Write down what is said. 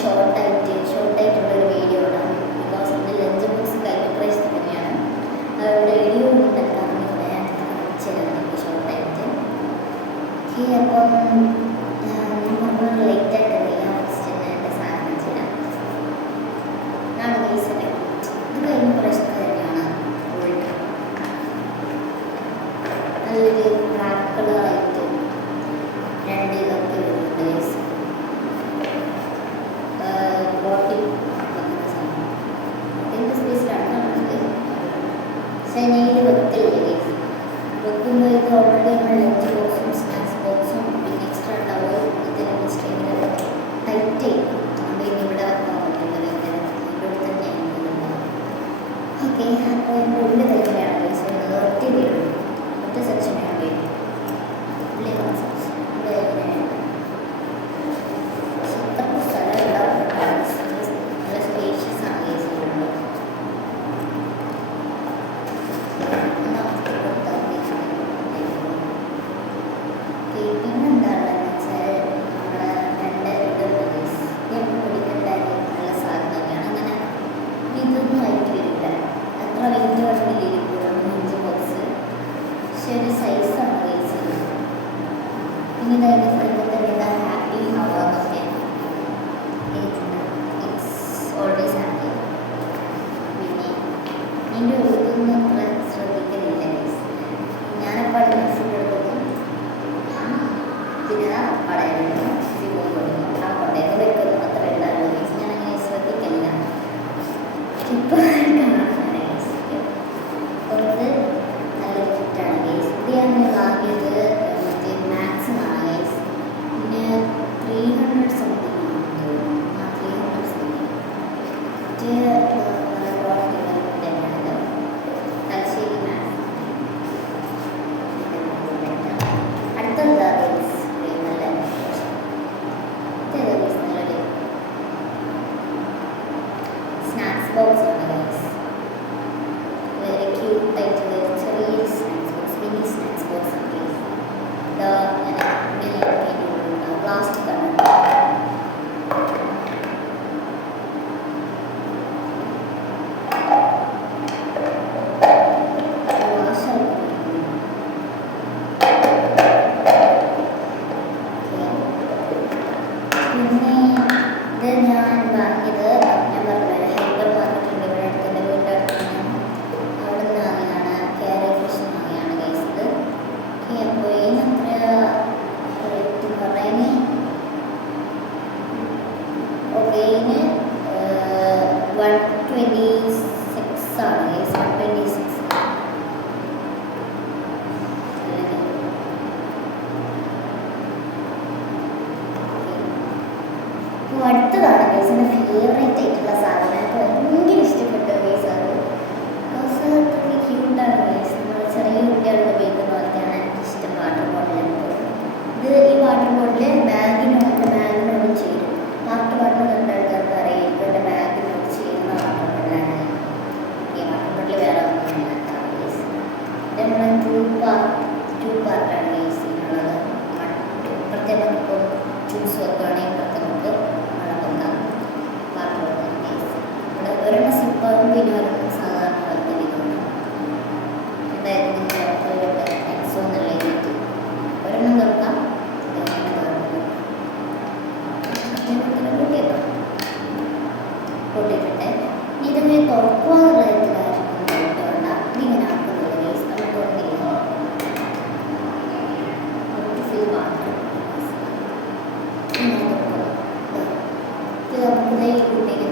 ഷോർട്ടായിട്ടുള്ളൊരു video ആണ്. Because ഇത് lunch box കഴിഞ്ഞ പ്രാവശ്യം തന്നെയാണ്. വീഡിയോ ഉണ്ടാക്കാമെന്ന് ഞാൻ കാണിച്ചിരുന്നു ഷോർട്ടായിട്ട്. അപ്പം ഞാൻ പറഞ്ഞ ലേറ്റായിട്ട് ഞാൻ ഫസ്റ്റ് തന്നെ എൻ്റെ സാധനം ചെയ്യാം. നാളെ കേസിലെ ഇത് കഴിഞ്ഞ പ്രാവശ്യത്തെ തന്നെയാണ്. നല്ലൊരു ബ്ലാക്ക് കളറായിട്ട് 2 ഇതൊക്കെ വരുന്നുണ്ട് കേസ്. ബോട്ടിൽ വെക്കുന്ന സാധനം ബോട്ടിൻ്റെ സ്പേസ് 2 പക്ഷേ ഞാൻ ഇത് വെക്കില്ല കേസ്. വെക്കുമ്പോൾ ഇത് ഓൾറെഡി നമ്മൾ ലഞ്ച് ബോക്സും സ്നാക്സ് ബോക്സും പിന്നെ എക്സ്ട്രാ ടവൽ ഇതിൻ്റെ സ്റ്റേജിൽ ടൈറ്റ് ചെയ്യും. അതുകൊണ്ട് ഇനി ഇവിടെ വെക്കാൻ പറ്റുന്നത് ഇവിടെ തന്നെയാണ്. ഓക്കെ, അപ്പോൾ ഇപ്പോൾ ഉള്ളിൽ തന്നെയാണ് കേസ് വരുന്നത്. ഒറ്റ വീടും ഒറ്റ സെക്ഷനാണ് വരുന്നത്. ഉള്ളിൽ സെക്ഷൻ ഇവിടെ എങ്ങനെയാണ് അത്രയ്ക്ക് സ്ഥലം ഉണ്ടാവുന്നതാണ്. നല്ല സ്പേഷ്യസ് ആണ് കേസ് വരുന്നത്. പിന്നെന്താണെന്ന് വെച്ചാൽ നമ്മുടെ 2 ഇതുണ്ട് പിടിക്കേണ്ട നല്ല സാധനം തന്നെയാണ്. അങ്ങനെ ഇതൊന്നും ആയിട്ട് വരില്ല. എത്ര വലിയ വണ്ടിയിലിരിക്കും ലഞ്ച് ബോക്സ്. പക്ഷെ ഒരു സൈസാണ് കേസ്. പിന്നെ ഇതായത് ഫ്രണ്ടിൽ തന്നെ ഇതാ ഹാപ്പി ഹവാന്നൊക്കെ ഇറ്റ്സ് ഓൾവേസ് ഹാപ്പി. പിന്നെ ഇതിൻ്റെ ഇതൊന്നും അത്ര ശ്രദ്ധിക്കലില്ല കേസ്. ഞാനപ്പോൾ ഫുഡ് എടുക്കും. പിന്നെ അപ്പാടായിരുന്നു കൊടുക്കും. ആ കൊണ്ടേന്ന് വെക്കുന്നു. അത്ര ഉണ്ടായിരുന്നു കേസ്. ഞാനങ്ങനെ ശ്രദ്ധിക്കില്ല. ഇപ്പോൾ കാണുന്നത് കേസ്. അപ്പോൾ ഇത് നല്ലൊരു ഫിറ്റാണ് കേസ്. ഇത് ഞാൻ വാങ്ങിയത് മറ്റേ മാക്സിമാണ് കേസ്. പിന്നെ 300 സംതിങ് ആണ് തോന്നുന്നു. 300 സംതിങ്. മറ്റേ നല്ല ക്വാളിറ്റി തന്നെയാണ്. തലശ്ശേരി മാക്സ്. അടുത്തെന്താ കേസ് നല്ല നല്ലൊരു സ്നാക്സ് ബോക്സ് ആണ് കേസ്. വളരെ ക്യൂട്ടായിട്ടുള്ള ചെറിയൊരു snacks box, mini snacks box ആണ് കേസ്. ഇതാ ഇങ്ങനെ പ്ലാസ്റ്റിക് ആണ്. പിന്നെ ഇത് ഞാൻ വാങ്ങിയത് ഞാൻ പറഞ്ഞത് ഹൈപ്പർ മാർക്കറ്റുണ്ട് ഇവിടെ അടുത്തുണ്ട്. വീടിൻ്റെ അടുത്ത് അവിടെ നിന്ന് വാങ്ങിയാണ്. കാരി ഫിഷ് വാങ്ങിയാണ് കേസ്. ഇത് അപ്പോൾ ഇതിനത്ര റേറ്റ് പറയുന്നത് ഓക്കെ. ഇതിന് 126 ആണ് കേസ്. 126 അപ്പോൾ അടുത്തതാണ് കേസ് എൻ്റെ ഫേവറേറ്റ് ആയിട്ടുള്ള സാധനം. അപ്പോൾ ഭയങ്കര ഇഷ്ടപ്പെട്ട കേസ് അത്. ബിക്കോസ് അത്രയ്ക്ക് ക്യൂട്ടാണ് കേസ്. നമ്മൾ ചെറിയ കുട്ടികളുടെ ഉപയോഗിക്കുന്ന പോലത്തെയാണ് എനിക്കിഷ്ടം വാട്ടർ ബോട്ടിൽ. ഇത് ഈ വാട്ടർ ബോട്ടിൽ ബാഗിനോട് ചേരും. വാട്ടർ ബോട്ടിൽ കണ്ട ആൾക്കാർക്ക് അറിയാം എൻ്റെ ബാഗിനോട് ചേരുന്ന വാട്ടർ ബോട്ടിലാണ് ഈ വാട്ടർ ബോട്ടിൽ. വേറെ ഒന്നും കേസ്. ഇത് നമ്മൾ 2 പാർട്ടാണ് കേസ് ഉള്ളത്. ഇപ്പോഴത്തെ നമുക്കിപ്പോൾ ജ്യൂസ് വെക്കുകയാണെങ്കിൽ ഇപ്പോഴത്തെ നമുക്ക് വാട്ടർ ബോട്ടിൽ കേസ്. ഇവിടെ ഒരെണ്ണം സിപ്പറും പിന്നെ ഒരെണ്ണം സാധാരണ വെക്കുന്നതാണ്. അതായത് നിങ്ങൾക്ക് എക്സോ എന്നുള്ള രീതിക്ക് ഒരെണ്ണം തുറക്കാം. പൊട്ടിയിട്ടുണ്ട്. ഇതിങ്ങനെ തുറക്കുക എന്നുള്ള കാര്യമൊന്നും ഇതിങ്ങനെ ആക്കുന്നില്ല കേസ്. നമ്മൾ തുറന്നില്ല ഫീൽ മാത്രം ഇങ്ങനെ തുറക്കുക. ഇത് നമുക്ക് കുട്ടിക്ക്